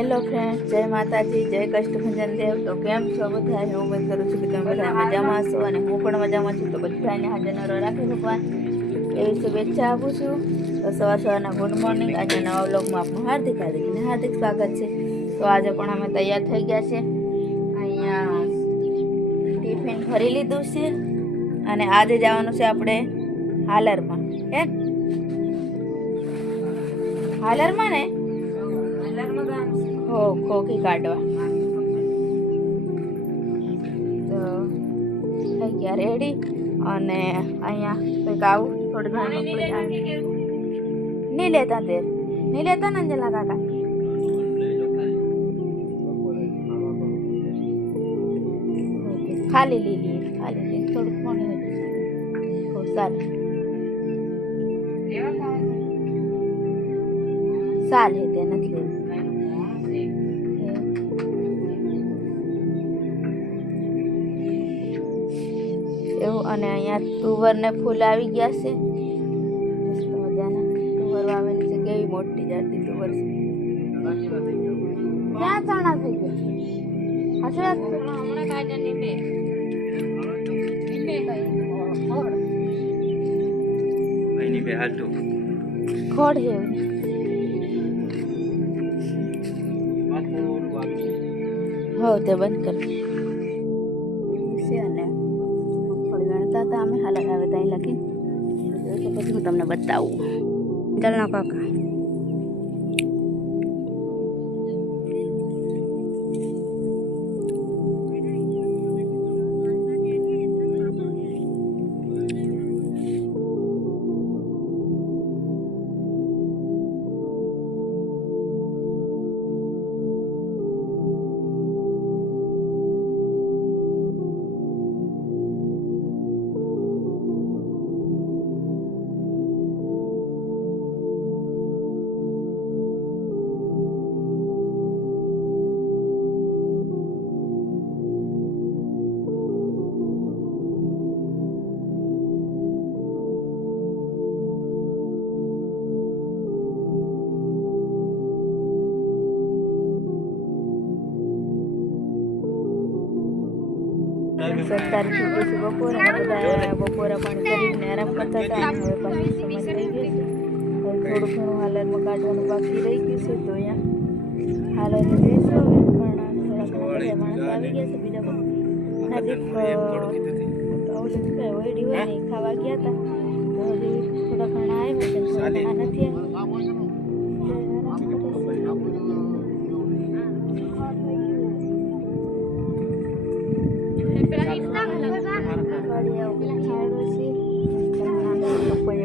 Hello friend, જય માતાજી, જય કષ્ટભંજન દેવ. તો કેમ છો બધા? હું ઉમેદ કરું છું કે તમે બધા મજામાં છો અને હું પણ મજામાં છું. તો બધાને હાજર નરો રાખે ભગવાન એવી શુભેચ્છા આપું છું. તો સવારના ગુડ મોર્નિંગ. આજે નવા વ્લોગમાં આપનું હાર્દિક સ્વાગત છે. તો આજે પણ અમે તૈયાર થઈ ગયા છે. અહીંયા ટિફિન ભરી લીધું છે અને આજે જવાનું છે આપણે હાલરમાં. હાલરમાં ને ખોખી કાઢવા. તો થઈ ગયા રેડી. અને અહીંયા કંઈક આવું થોડી ઘણી નહીં લેતા ને અંજલા કાકા. ખાલી લીલી થોડુંક મોડી હોય સારું સાલ હે તે નથી લેવું એવું. અને અહીંયા તુવરને ફૂલ આવી ગયા છે, મસ્ત મજાના તુવર વાવેલી છે. કેવી મોટી જાતની તુવર છે. ક્યાં ચણા થઈ ગયા? ખોડ છે હો તે બંધ કર છે. અને મગફળી ગણતા હતા અમે. હાલત આવે ત્યાં લખીને તો પછી હું તમને બતાવું. ચાલના કાકા સરકારી છૂટી બપોરે બધા બપોરે પણ કરીને આરામ કરતા હતા. અને હવે પાછી સમજ થઈ ગઈ છે. હવે થોડું ઘણું હાલરમાં કાઢવાનું બાકી રહી ગયું છે. તો અહીંયા હાલર જઈશું. પણ થોડા માણસ આવી ગયા છે. બીજા પણ નજીક ઓયડી હોય ને ખાવા ગયા હતા. તો હજી થોડા ઘણા આવ્યા છે, થોડા ઘણા નથી આવ્યા.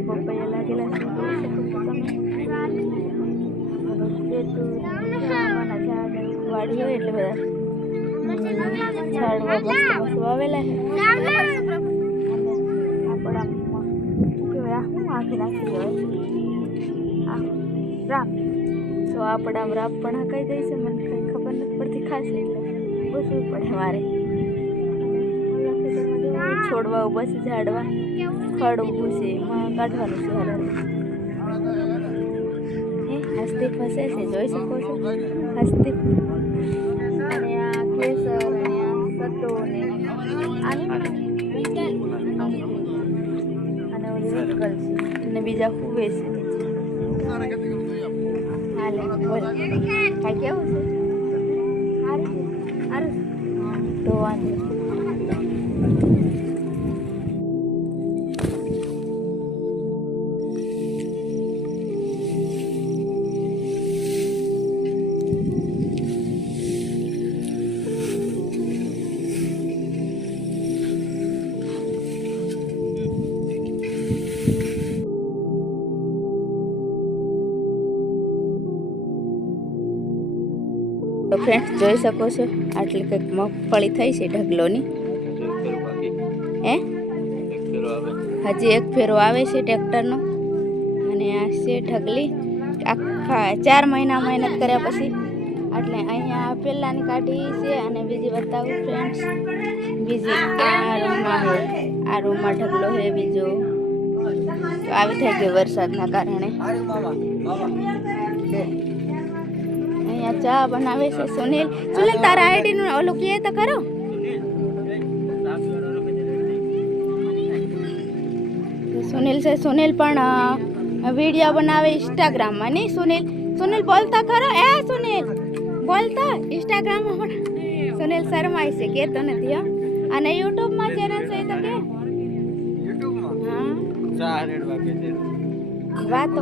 પપૈયા લાગેલા છે. વાડી હોય એટલે બધા ઝાડવા મસ્ત વાવેલા છે. આપણા કેવાય આખી નાખી દેવાય રાપ. તો આપણા રાપ પણ હકાઈ જાય છે. મને કંઈ ખબર નથી પડતી ખાસ, એટલે પૂછવું પડે મારે. છોડવા બસ ઝાડવા ખડ ઊભું છે, એમાં કાઢવાનું છે. હસ્તી ફસે છે, જોઈ શકો છો હસ્તી. અને આ કેસર અને આ સત્તો ને અને ઓલી વિકલ છે અને બીજા ખૂબે છે. હાલે બોલ કાંઈ કેવું છે? સારું તો વાંધો. તો ફ્રેન્ડ્સ જોઈ શકો છો આટલી કંઈક મગફળી થઈ છે ઢગલોની. હજી એક ફેરો આવે છે ટ્રેક્ટરનો. અને આ છે ઢગલી. આખા 4 મહિના મહેનત કર્યા પછી એટલે અહીંયા પહેલાંની કાઢી છે. અને બીજી બતાવું ફ્રેન્ડ્સ, બીજી આ રૂમમાં ઢગલો છે બીજો. તો આવી થાય કે વરસાદના કારણે અહીંયા અહીંયા ચા બનાવે છે સુનિલ. સુનિલ તારા આઈડી નું ઓલું કહે તો ખરો. સુનિલ છે, સુનિલ પણ વિડીયો બનાવે ઇન્સ્ટાગ્રામમાં. નહીં સુનિલ? સુનિલ બોલતા ખરો. એ સુનિલ બોલતા ઇન્સ્ટાગ્રામમાં પણ. સુનિલ શર્માય છે, કહેતો નથી. હા, અને યુટ્યુબમાં ચેનલ છે તો કે વાતો